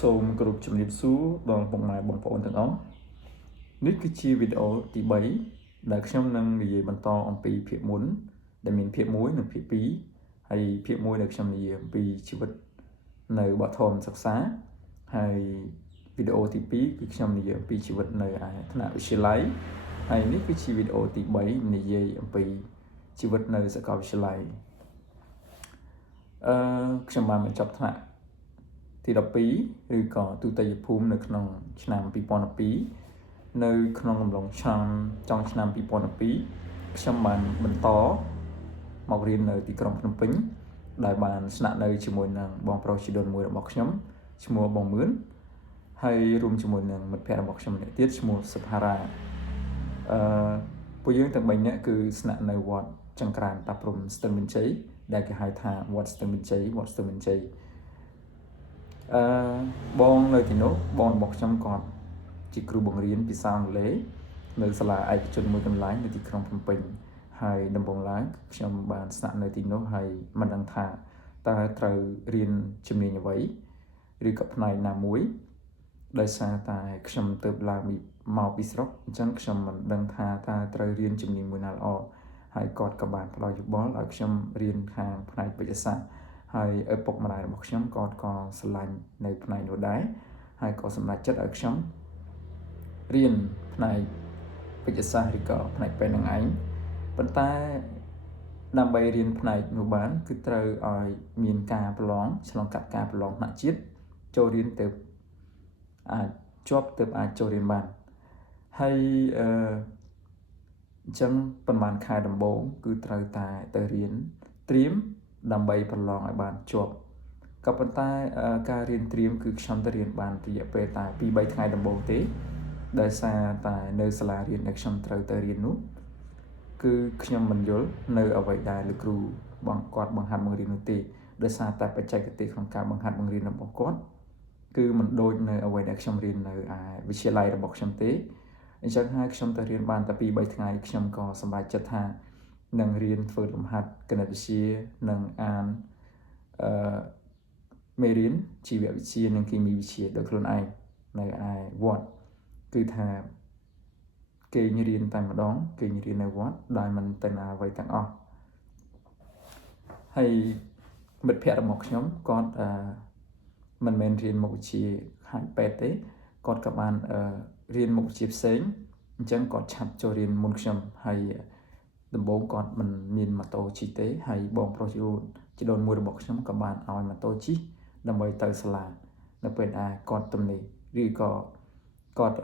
សូមគោរពជំរាបសួរដល់ពុកម៉ែបងប្អូនទាំងអស់នេះគឺជាវីដេអូទី3ដែលខ្ញុំនឹងនិយាយបន្តអំពីភាគមុនដែលមានភាគ1និងភាគ2ហើយភាគ1ដែលខ្ញុំនិយាយអំពីជីវិតនៅបឋមសិក្សាហើយវីដេអូទី2គឺខ្ញុំនិយាយអំពីជីវិតនៅឯថ្នាក់វិទ្យាល័យហើយនេះគឺជាវីដេអូទី3និយាយអំពីជីវិតនៅសាកលវិទ្យាល័យខ្ញុំបានបញ្ចប់ថ្នាក់ទី12ឬក៏ទុតិយភូមិនៅក្នុងឆ្នាំ2012នៅក្នុងកំឡុងចុងឆ្នាំ2012ខ្ញុំបានបន្តមករៀននៅទីក្រុងភ្នំពេញដែលបានស្នាក់នៅជាមួយនឹងបងប្រុសជីដូនមួយរបស់ខ្ញុំឈ្មោះបងមឿនហើយរួមជាមួយនឹងមិត្តភ័ក្តិរបស់ខ្ញុំម្នាក់ទៀតឈ្មោះសុផារ៉ាពួកយើងទាំង3នាក់គឺស្នាក់នៅវត្តចង្ក្រានតាព្រំស្ទឹងមានជ័យដែលគេហៅថាវត្តស្ទឹងមានជ័យបងនៅទីនោះបងរបស់ខ្ញុំគាត់ជាគ្រូបង្រៀនភាសាអង់គ្លេសនៅសាលាឯកជនមួយកន្លែងនៅទីក្រុងភ្នំពេញហើយដំបូងឡើងខ្ញុំបានស្នាក់នៅទីនោះហើយមិនដឹងថាតើត្រូវរៀនជំនាញអ្វីឬក៏ផ្នែកណាមួយដោយសារតែខ្ញុំទើបឡើងមកពីស្រុកអញ្ចឹងខ្ញុំមិនដឹងថាតើត្រូវរៀនជំនាញមួយណាល្អហើយគាត់ក៏បានផ្ដល់យោបល់ឲ្យខ្ញុំរៀនខាងផ្នែកវិទ្យាសាស្ត្រហើយឪពុកម្ដាយរបស់ខ្ញុំគាត់ក៏ស្រឡាញ់នៅផ្នែកនោះដែរហើយក៏សម្រេចចិត្តឲ្យខ្ញុំរៀនផ្នែកវិទ្យាសាស្ត្រឬក៏ផ្នែកពេទ្យនឹងឯងប៉ុន្តែដើម្បីរៀនផ្នែកនោះបានគឺត្រូវឲ្យមានការប្រឡងឆ្លងកាត់ការប្រឡងថ្នាក់ជាតិចូលរៀនទៅអាចជាប់ទៅអាចចូលរៀនបានហើយអញ្ចឹងប្រហែលខែដំបូងគឺត្រូវតែទៅរៀនត្រៀមដើម្បីប្រឡងឲ្យបានជាប់ក៏ប៉ុន្តែការរៀនត្រៀមគឺខ្ញុំទៅរៀនបានរយៈពេលតែ 2-3 ថ្ងៃដំបូងទេដោយសារតែនៅសាលារៀនដែលខ្ញុំត្រូវទៅរៀននោះគឺខ្ញុំមិនយល់នៅអ្វីដែលលោកគ្រូគាត់បង្ហាត់បង្រៀននោះទេដោយសារតែបច្ចេកទេសក្នុងការបង្ហាត់បង្រៀនរបស់គាត់គឺមិនដូចនៅអ្វីដែលខ្ញុំរៀននៅឯវិទ្យាល័យរបស់ខ្ញុំទេអញ្ចឹងហើយខ្ញុំទៅរៀនបានតែ 2-3 ថ្ងៃខ្ញុំក៏សម្រេចចិត្តថានឹងរៀនធ្វើលំហាត់គណិតវិទ្យានិងអានមេរៀនជីវវិទ្យានិងគីមីវិទ្យាដោយខ្លួនឯងនៅឯវត្តគឺថាគេរៀនតែម្ដងគេរៀននៅវត្តដោយមិនទៅណាអ្វីទាំងអស់ហើយមិត្តភ័ក្តិរបស់ខ្ញុំគាត់មិនមែនរៀនមុខវិជ្ជាខាងពេទ្យទេគាត់ក៏បានរៀនមុខវិជ្ជាផ្សេងអញ្ចឹងគាត់ឆាប់ចូលរៀនមុនខ្ញុំហើយដំបូងគាត់មិនមានម៉ូតូជិះទេហើយបងប្រុសជីដូនមួយរបស់ខ្ញុំក៏បានឲ្យម៉ូតូជិះដើម្បីទៅសាលានៅពេលដែលគាត់ទំនេរឬក៏គាត់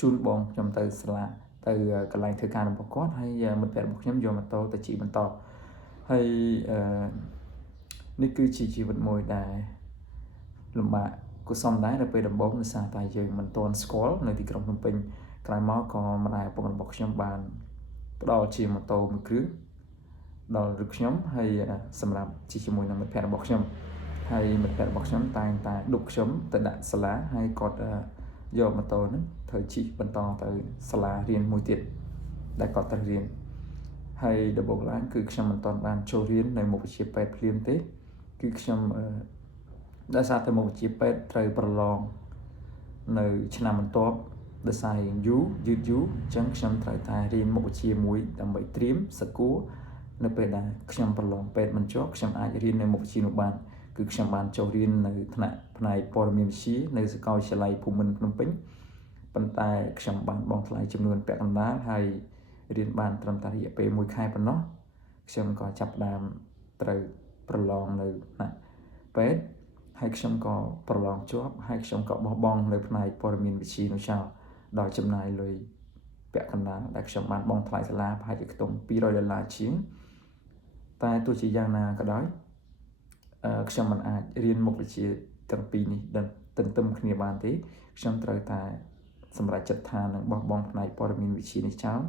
ជូនបងខ្ញុំទៅសាលាទៅកន្លែងធ្វើការរបស់គាត់ហើយមិត្តភ័ក្តិរបស់ខ្ញុំយកម៉ូតូទៅជិះបន្តហើយនេះគឺជាជីវិតមួយដែលលំបាកគួរសមដែរនៅពេលដំបូងដោយសារតែយើងមិនទាន់ស្គាល់នៅទីក្រុងភ្នំពេញក្រោយមកក៏ម្ដាយឪពុករបស់ខ្ញុំបានផ្ដល់ជាម៉ូតូមួយគ្រឿងដល់ឬខ្ញុំហើយសម្រាប់ជិះជាមួយនឹងមិត្តភ័ក្តិរបស់ខ្ញុំហើយមិត្តភ័ក្តិរបស់ខ្ញុំតែងតែឌុបខ្ញុំទៅដាក់សាលាហើយគាត់យកម៉ូតូហ្នឹងធ្វើជិះបន្តទៅសាលារៀនមួយទៀតដែលគាត់ត្រូវរៀនហើយដំបូងឡើងគឺខ្ញុំមិនទាន់បានចូលរៀននៅមុខវិជ្ជាពេទ្យភ្លាមទេគឺខ្ញុំដោយសារតែមុខវិជ្ជាពេទ្យត្រូវប្រឡងនៅឆ្នាំបន្ទាប់ដោយសារយឺតយូរអញ្ចឹងខ្ញុំត្រូវតែរៀនមុខវិជ្ជាមួយដើម្បីត្រៀមសកួរនៅពេលដែលខ្ញុំប្រឡងពេទ្យមិនជាប់ខ្ញុំអាចរៀននៅមុខវិជ្ជានោះបានគឺខ្ញុំបានចូលរៀននៅថ្នាក់ផ្នែកព័ត៌មានវិទ្យានៅសាកលវិទ្យាល័យភូមិន្ទភ្នំពេញប៉ុន្តែខ្ញុំបានបង់ថ្លៃចំនួនពាក់កណ្ដាលហើយរៀនបានត្រឹមតែរយៈពេល1ខែប៉ុណ្ណោះខ្ញុំក៏ចាប់ផ្ដើមត្រូវប្រឡងនៅថ្នាក់ពេទ្យហើយខ្ញុំក៏ប្រឡងជាប់ហើយខ្ញុំក៏បោះបង់នៅផ្នែកព័ត៌មានវិទ្យានោះចោលដោយចំណាយលុយពាក់កណ្ដាលដែលខ្ញុំបានបង់ថ្លៃសាលាប្រហែលជាខ្ទង់$200ជាងតែទោះជាយ៉ាងណាក៏ដោយខ្ញុំមិនអាចរៀនមុខវិជ្ជាទាំងពីរនេះទន្ទឹមគ្នាបានទេខ្ញុំត្រូវតែសម្រេចចិត្តថានឹងបោះបង់ផ្នែកព័ត៌មានវិទ្យានេះចោល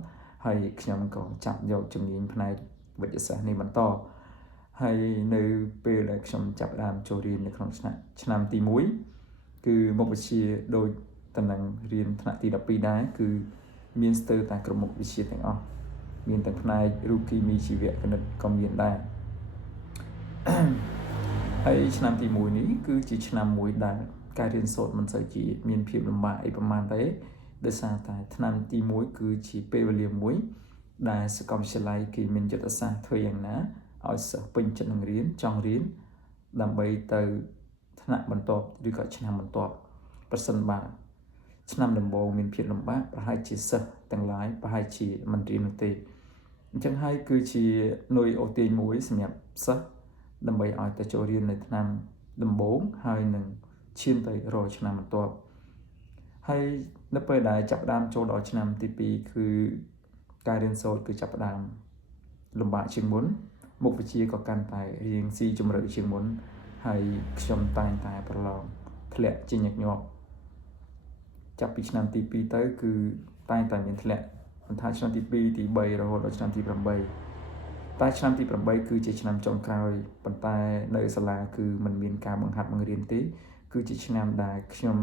ហើយខ្ញុំក៏ចាប់យកជំនាញផ្នែកវិទ្យាសាស្ត្រនេះបន្តហើយនៅពេលដែលខ្ញុំចាប់ផ្ដើមចូលរៀននៅក្នុងឆ្នាំទី1គឺមុខវិជ្ជាដូចតំណែងរៀនថ្នាក់ទី12ដែរគឺមានស្ទើរតែគ្រប់មុខវិជ្ជាទាំងអស់មានទាំងផ្នែករូបគីមីជីវៈគណិតក៏មានដែរ ហើយឆ្នាំទី1នេះគឺជាឆ្នាំមួយដែលការរៀនសូត្រមិនសូវជាមានភាពលំបាកអីប្រហែលទេដោយសារតែឆ្នាំទី1គឺជាពេលវេលាមួយដែលសាកលវិទ្យាល័យគេមានយុទ្ធសាស្ត្រធ្វើយ៉ាងណាឲ្យសិស្សពេញចិត្តនឹងរៀនចង់រៀនដើម្បីទៅថ្នាក់បន្ទាប់ឬក៏ឆ្នាំបន្ទាប់ប្រសិនបើឆ្នាំដំបូងមានភាពលំបាកប្រហែលជាសិស្សទាំងឡាយប្រហែលជាមិនរៀននោះទេអញ្ចឹងហើយគឺជានុយអូទាញមួយសម្រាប់សិស្សដើម្បីឲ្យទៅចូលរៀននៅឆ្នាំដំបូងហើយនឹងឈានទៅរកឆ្នាំបន្ទាប់ហើយនៅពេលដែលចាប់ផ្ដើមចូលដល់ឆ្នាំទី2គឺការរៀនសូត្រគឺចាប់ផ្ដើមលំបាកជាងមុនមុខវិជ្ជាក៏កាន់តែរៀងស៊ីជម្រៅជាងមុនហើយខ្ញុំតែងតែប្រឡងធ្លាក់ជាញឹកញាប់ចាប់ពីឆ្នាំទី2ទៅគឺតែងតែមានធ្លាក់មិនថាឆ្នាំទី2ទី3រហូតដល់ឆ្នាំទី8តែឆ្នាំទី8គឺជាឆ្នាំចុងក្រោយប៉ុន្តែនៅសាលាគឺមិនមានការបង្ហាត់បង្រៀនទេគឺជាឆ្នាំដែលខ្ញុំ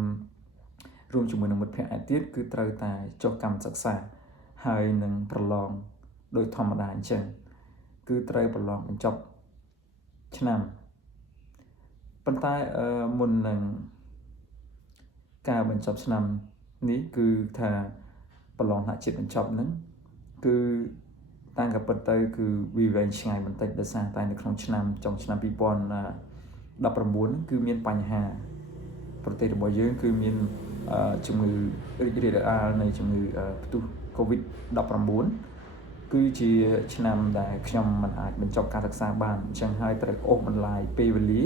រួមជាមួយនឹងមិត្តភ័ក្តិឯទៀតគឺត្រូវតែចុះកម្មសិក្សាហើយនឹងប្រឡងដោយធម្មតាអញ្ចឹងគឺត្រូវប្រឡងបញ្ចប់ឆ្នាំប៉ុន្តែមុននឹងការបញ្ចប់ឆ្នាំនេះគឺថាប្រឡងថ្នាក់ជាតិបញ្ចប់ហ្នឹងគឺតាំងពីពិតទៅគឺវាវែងឆ្ងាយបន្តិចដោយសារតែនៅក្នុងឆ្នាំចុងឆ្នាំ2019គឺមានបញ្ហាប្រទេសរបស់យើងគឺមានជំងឺរីករាលដាលនៃជំងឺផ្ទុះ COVID-19 គឺជាឆ្នាំដែលខ្ញុំមិនអាចបញ្ចប់ការសិក្សាបានអញ្ចឹងហើយត្រូវអូសបន្លាយពេលវេលា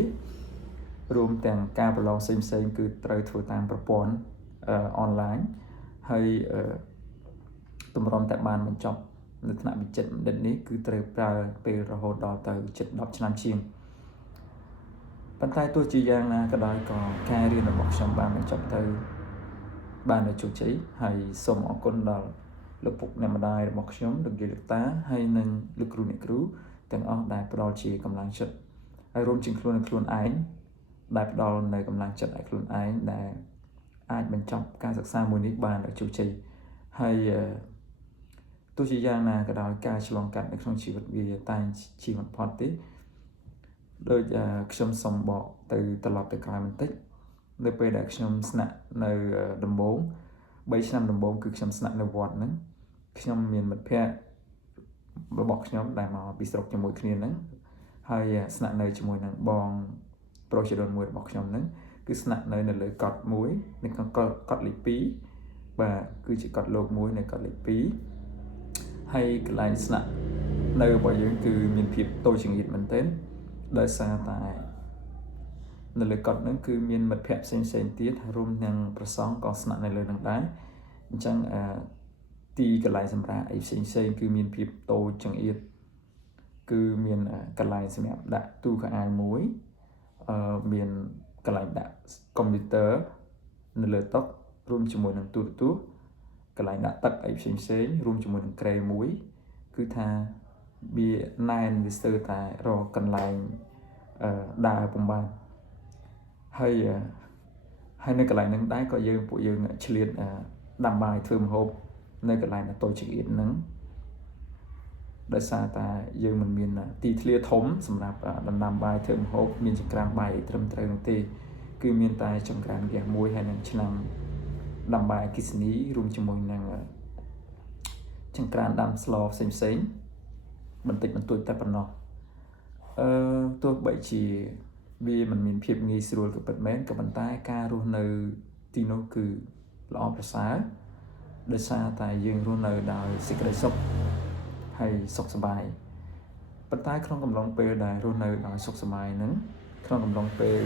រួមទាំងការប្រឡងផ្សេងៗគឺត្រូវធ្វើតាមប្រព័ន្ធអនឡាញហើយតម្រុំតែបានបញ្ចប់នៅថ្នាក់វិចិត្របណ្ឌិតនេះគឺត្រូវប្រើពេលរហូតដល់ទៅជិត10ឆ្នាំជាងប៉ុន្តែទោះជាយ៉ាងណាក៏ដោយក៏ការរៀនរបស់ខ្ញុំបានបញ្ចប់ទៅបានជោគជ័យហើយសូមអរគុណដល់លោកពុកអ្នកម្ដាយរបស់ខ្ញុំលោកយាយលោកតាហើយនិងលោកគ្រូអ្នកគ្រូទាំងអស់ដែលផ្ដល់ជាកម្លាំងចិត្តហើយរួមទាំងខ្លួនឯងដែលផ្ដល់នៅកម្លាំងចិត្តឲ្យខ្លួនឯងដែលអាចបញ្ចប់ការសិក្សាមួយនេះបានជោគជ័យហើយទោះជាយ៉ាងណាក៏ដោយការឆ្លងកាត់នៅក្នុងជីវិតវាតែងជាមិនផុតទេដោយខ្ញុំសូមបកទៅត្រឡប់ទៅក្រោយបន្តិចនៅពេលដែលខ្ញុំស្នាក់នៅដំបូង3ឆ្នាំដំបូងគឺខ្ញុំស្នាក់នៅវត្តហ្នឹងខ្ញុំមានមិត្តភ័ក្តិរបស់ខ្ញុំដែលមកពីស្រុកជាមួយគ្នាហ្នឹងហើយស្នាក់នៅជាមួយនឹងបងប្រុសជីដូនមួយរបស់ខ្ញុំហ្នឹងគឺស្នាក់នៅលើកត់មួយនៅក្នុងកត់លេខ2បាទគឺជាកត់លោកមួយនៅកត់លេខ2ហើយកន្លែងស្នាក់នៅរបស់យើងគឺមានភាពតូចចង្អៀតមែនទែនដោយសារតែនៅលើកត់ហ្នឹងគឺមានមិត្តភ័ក្តិផ្សេងទៀតរួមទាំងប្រសង់ក៏ស្នាក់នៅលើហ្នឹងដែរអញ្ចឹងទីកន្លែងសម្រាប់អីផ្សេងគឺមានភាពតូចចង្អៀតគឺមានកន្លែងសម្រាប់ដាក់ទូខោអាវមួយមានកន្លែងដាក់កុំព្យូទ័រនៅលើតុរួមជាមួយនឹងទូរទស្សន៍កន្លែងដាក់ទឹកអីផ្សេងរួមជាមួយនឹងក្រែមួយគឺថាវាណែនវាស្ទើរតែរកកន្លែងដើរពំបានហើយនៅកន្លែងហ្នឹងដែរក៏ពួកយើងឆ្លៀតដាំបាយធ្វើម្ហូបនៅកន្លែងតូចចង្អៀតហ្នឹងដោយសារតែយើងមិនមានទីធ្លាធំសម្រាប់ដណ្ដើមបាយធ្វើម្ហូបមានចង្ក្រានបាយត្រឹមត្រូវនោះទេគឺមានតែចង្ក្រានហ្គាសមួយហើយនឹងឆ្នាំដាំបាយអគ្គិសនីរួមជាមួយនឹងចង្ក្រានដាំស្លផ្សេងបន្តិចបន្តួចតែប៉ុណ្ណោះទោះបីជាវាមិនមានភាពងាយស្រួលក៏ពិតមែនក៏ប៉ុន្តែការរស់នៅទីនោះគឺល្អប្រសើរដោយសារតែយើងរស់នៅដោយសេចក្តីសុខហើយសុខសប្បាយប៉ុន្តែក្នុងកំឡុងពេលដែលរស់នៅដោយសុខសប្បាយហ្នឹងក្នុងកំឡុងពេល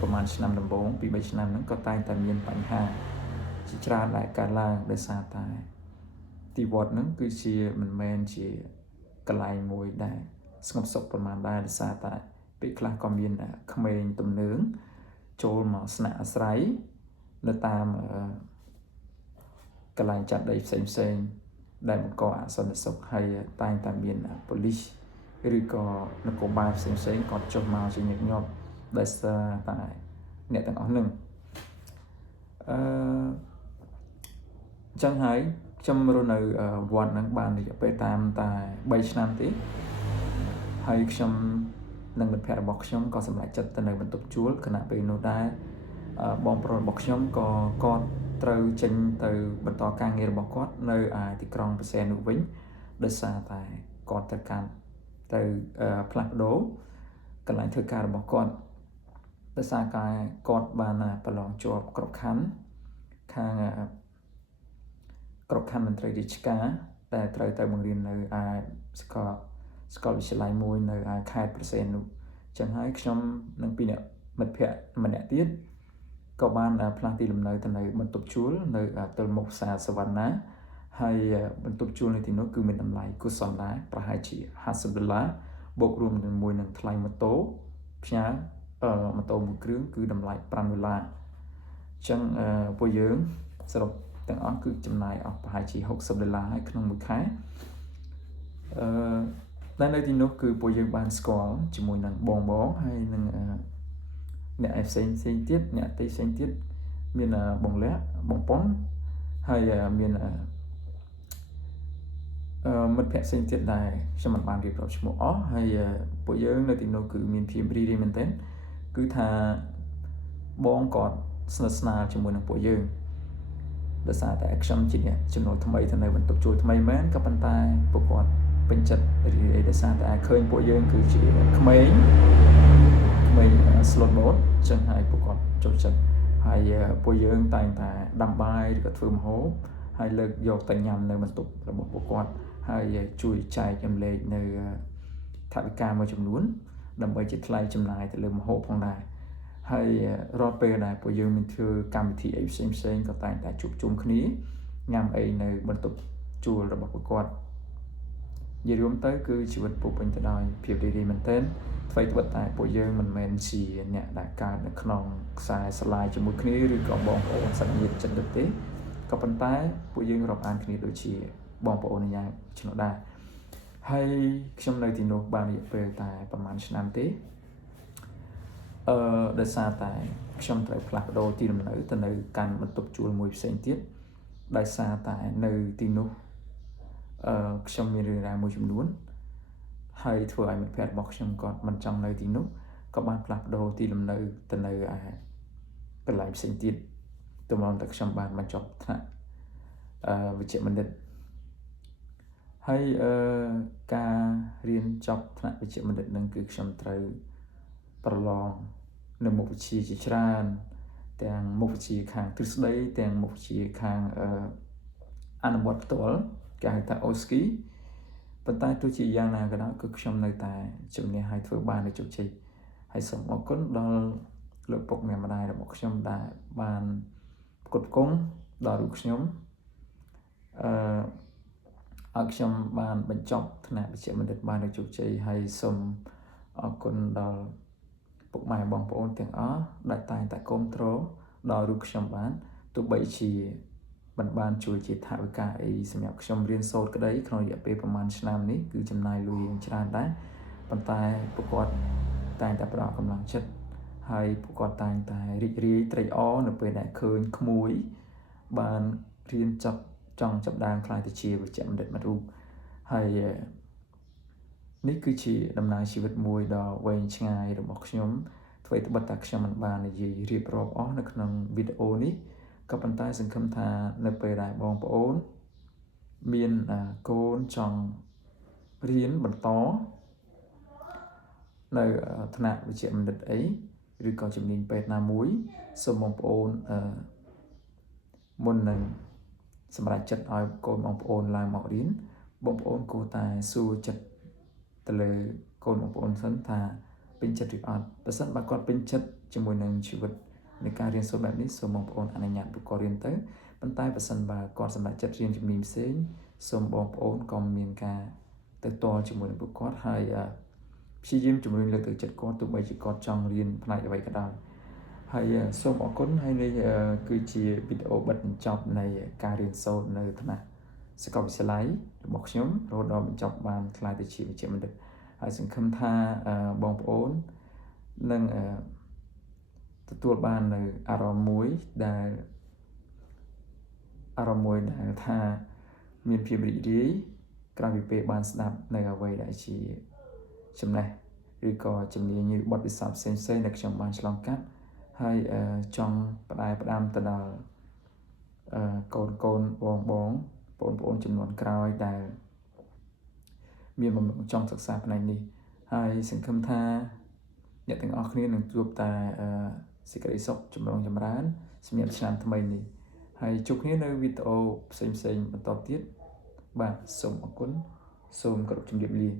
ប្រហែលឆ្នាំដំបូងពី3ឆ្នាំហ្នឹងក៏តែងតែមានបញ្ហាជាច្រើនដែលកើតឡើងដោយសារតែទីវត្តហ្នឹងគឺជាមិនមែនជាកន្លែងមួយដែលស្ងប់សុខប្រហែលដែរដោយសារតែពេលខ្លះក៏មានក្មេងទំនើងចូលមកស្នាក់អាស្រ័យនៅតាមកន្លែងចាត់ដីផ្សេងដែលបង្កអសន្តិសុខហើយតែងតែមានប៉ូលីសឬក៏នគរបាលផ្សេងគាត់ចុះមកជាញឹកញាប់ដោយសារតែអ្នកទាំងអស់ហ្នឹងចឹងហើយខ្ញុំរស់នៅវត្តហ្នឹងបានរយៈពេលតាមតែ3ឆ្នាំទេហើយខ្ញុំ និងមិត្តភ័ក្តិរបស់ខ្ញុំក៏សម្រេចចិត្តទៅនៅបន្ទប់ជួលគណៈពេលនោះដែរបងប្រុសរបស់ខ្ញុំក៏គាត់ត្រូវចេញទៅបន្តការងាររបស់គាត់នៅឯទីក្រុងបរសេននោះវិញដោយសារតែគាត់ទៅផ្លាស់ប្ដូរកន្លែងធ្វើការរបស់គាត់ដោយសារគាត់បានប្រឡងជាប់ក្របខ័ណ្ឌខាងក្របខ័ណ្ឌមន្ត្រីរាជការដែលត្រូវទៅបង្រៀននៅឯសាកលវិទ្យាល័យមួយនៅឯខេត្តប្រសេននោះចឹងហើយខ្ញុំនិងពីអ្នកមិត្តភ័ក្តិម្នាក់ទៀតក៏បានផ្លាស់ទីលំនៅទៅនៅបន្ទប់ជួលនៅទល់មុខផ្សារសវណ្ណាហើយបន្ទប់ជួលនៅទីនោះគឺមានតម្លៃគួរសមដែរប្រហែលជា$50បូករួមជាមួយនឹងថ្លៃម៉ូតូផ្ញើម៉ូតូមួយគ្រឿងគឺតម្លៃ$5អញ្ចឹងពួកយើងសរុបទាំងអស់គឺចំណាយអស់ប្រហែលជា$60ហើយក្នុងមួយខែនៅទីនោះគឺពួកយើងបានស្គាល់ជាមួយនឹងបងហើយនឹងអ្នកផ្សេងទៀតអ្នកផ្សេងទៀតមានបងលាក់បងប៉ុនហើយមានមិត្តភ័ក្តិផ្សេងទៀតដែរខ្ញុំមិនបានរៀបរាប់ឈ្មោះអស់ហើយពួកយើងនៅទីនោះគឺមានភាពរីករាយមែនទែនគឺថាបងគាត់ស្និទ្ធស្នាលជាមួយនឹងពួកយើងដោយសារតែខ្ញុំជាអ្នកចំណូលថ្មីទៅនៅបន្ទប់ជួលថ្មីមែនក៏ប៉ុន្តែពួកគាត់ពេញចិត្តរីករាយដោយសារតែឃើញពួកយើងគឺជាក្មេងស្លូតបូតចឹងហើយពួកគាត់ចូលចិត្តហើយពួកយើងតែងតែដាំបាយឬក៏ធ្វើម្ហូបហើយលើកយកទៅញ៉ាំនៅបន្ទប់របស់ពួកគាត់ហើយជួយចែកចម្លែកនៅថវិកាមួយចំនួនដើម្បីជាថ្លៃចំណាយទៅលើម្ហូបផងដែរហើយរាល់ពេលដែលពួកយើងមានធ្វើកម្មវិធីអីផ្សេងក៏តែងតែជួបជុំគ្នាញ៉ាំអីនៅបន្ទប់ជួលរបស់ពួកគាត់និយាយរួមទៅគឺជីវិតពោរពេញទៅដោយភាពរីករាយមែនទែនអ្វីត្បិតតែពួកយើងមិនមែនជាអ្នកដែលកើតនៅក្នុងខ្សែស្រឡាយជាមួយគ្នាឬក៏បងប្អូនសាច់ញាតិចិត្តទេក៏ប៉ុន្តែពួកយើងរាប់អានគ្នាដូចជាបងប្អូនយ៉ាងឆ្នោះដែរហើយខ្ញុំនៅទីនោះបានរយៈពេលតែប្រហែលឆ្នាំទេដោយសារតែខ្ញុំត្រូវផ្លាស់ប្ដូរទីលំនៅទៅនៅកាន់បន្ទប់ជួលមួយផ្សេងទៀតដោយសារតែនៅទីនោះខ្ញុំមានរឿងរ៉ាវមួយចំនួនហើយធ្វើឲ្យមិត្តភ័ក្តិរបស់ខ្ញុំគាត់មិនចង់នៅទីនោះក៏បានផ្លាស់ប្ដូរទីលំនៅទៅនៅឯកន្លែងផ្សេងទៀតតម្រូវតែខ្ញុំបានបញ្ចប់ថ្នាក់វិជ្ជាបណ្ឌិតហើយការរៀនចប់ថ្នាក់វិជ្ជាបណ្ឌិតនឹងគឺខ្ញុំត្រូវប្រឡងនៅមុខវិជ្ជាជាច្រើនទាំងមុខវិជ្ជាខាងទ្រឹស្ដីទាំងមុខវិជ្ជាខាងអនុវត្តផ្ទាល់គេហៅថា OSCE ប៉ុន្តែទោះជាយ៉ាងណាក៏ដោយគឺខ្ញុំនៅតែជំនះហើយធ្វើបានដោយជោគជ័យហើយសូមអរគុណដល់លោកពុកអ្នកម្ដាយរបស់ខ្ញុំដែលបានផ្គត់ផ្គង់ដល់រូបខ្ញុំឲ្យខ្ញុំបានបញ្ចប់ថ្នាក់វិជ្ជាបណ្ឌិតបានដោយជោគជ័យហើយសូមអរគុណដល់ពុកម៉ែបងប្អូនទាំងអស់ដែលតែងតែគាំទ្រដល់រូបខ្ញុំបានទោះបីជាមិនបានជួយជាថវិកាអីសម្រាប់ខ្ញុំរៀនសូត្រក្តីក្នុងរយៈពេលប្រហែលឆ្នាំនេះគឺចំណាយលុយយ៉ាងច្រើនដែរប៉ុន្តែពួកគាត់តែងតែផ្ដល់កម្លាំងចិត្តហើយពួកគាត់តែងតែរីករាយត្រេកអរនៅពេលដែលឃើញក្មួយបានរៀនចង់ចាប់ដើមខ្លាយទៅជាវិជ្ជាបណ្ឌិតមួយរូបហើយនេះគឺជាដំណើរជីវិតមួយដ៏វែងឆ្ងាយរបស់ខ្ញុំអ្វីត្បិតតែខ្ញុំមិនបាននិយាយរៀបរាប់អស់នៅក្នុងវីដេអូនេះក៏ប៉ុន្តែសង្ឃឹមថានៅពេលដែលបងប្អូនមានកូនចង់រៀនបន្តនៅថ្នាក់វិជ្ជាបណ្ឌិតអីឬក៏ជំនាញពេទ្យណាមួយសូមបងប្អូនមុននឹងសម្រាប់ចិត្តឲ្យកូនបងប្អូនឡើងមករៀនបងប្អូនគួរតែសួរចិត្តទៅលើកូនបងប្អូនសិនថាពេញចិត្តឬអត់បើសិនបើគាត់ពេញចិត្តជាមួយនឹងជីវិតនៃការរៀនសូត្របែបនេះសូមបងប្អូនអនុញ្ញាតពួកគាត់រៀនទៅប៉ុន្តែបើសិនបើគាត់សម្រេចចិត្តរៀនជំនាញផ្សេងសូមបងប្អូនក៏មានការទៅតល់ជាមួយនឹងពួកគាត់ហើយព្យាយាមជំរុញលើកទឹកចិត្តគាត់ទោះបីជាគាត់ចង់រៀនផ្នែកអ្វីក៏ដោយហើយសូមអរគុណហើយនេះគឺជាវីដេអូបិទបញ្ចប់នៃការរៀនសូត្រនៅថ្នាក់សាកលវិទ្យាល័យរបស់ខ្ញុំរហូតដល់បញ្ចប់បានខ្លាយទៅជាវិជ្ជាបណ្ឌិតហើយសង្ឃឹមថាបងប្អូននឹងទទួលបាននៅអារម្មណ៍មួយដែលថាមានភាពរីករាយក្រោយពីពេលបានស្ដាប់នៅអ្វីដែលជាចំណេះ ឬក៏ជំនាញឬបទពិសោធន៍ផ្សេងៗដែលខ្ញុំបានឆ្លងកាត់ហើយចង់ផ្ដាំទៅដល់កូនបងប្អូនចំនួនក្រោយដែលមានបំណងចង់សិក្សាផ្នែកនេះហើយសង្ឃឹមថាអ្នកទាំងអស់គ្នានឹងជួបតែសេចក្តីសុខចម្រុងចម្រើនសម្រាប់ឆ្នាំថ្មីនេះហើយជួបគ្នានៅវីដេអូផ្សេងបន្តទៀតបាទសូមអរគុណសូមគោរពជម្រាបលា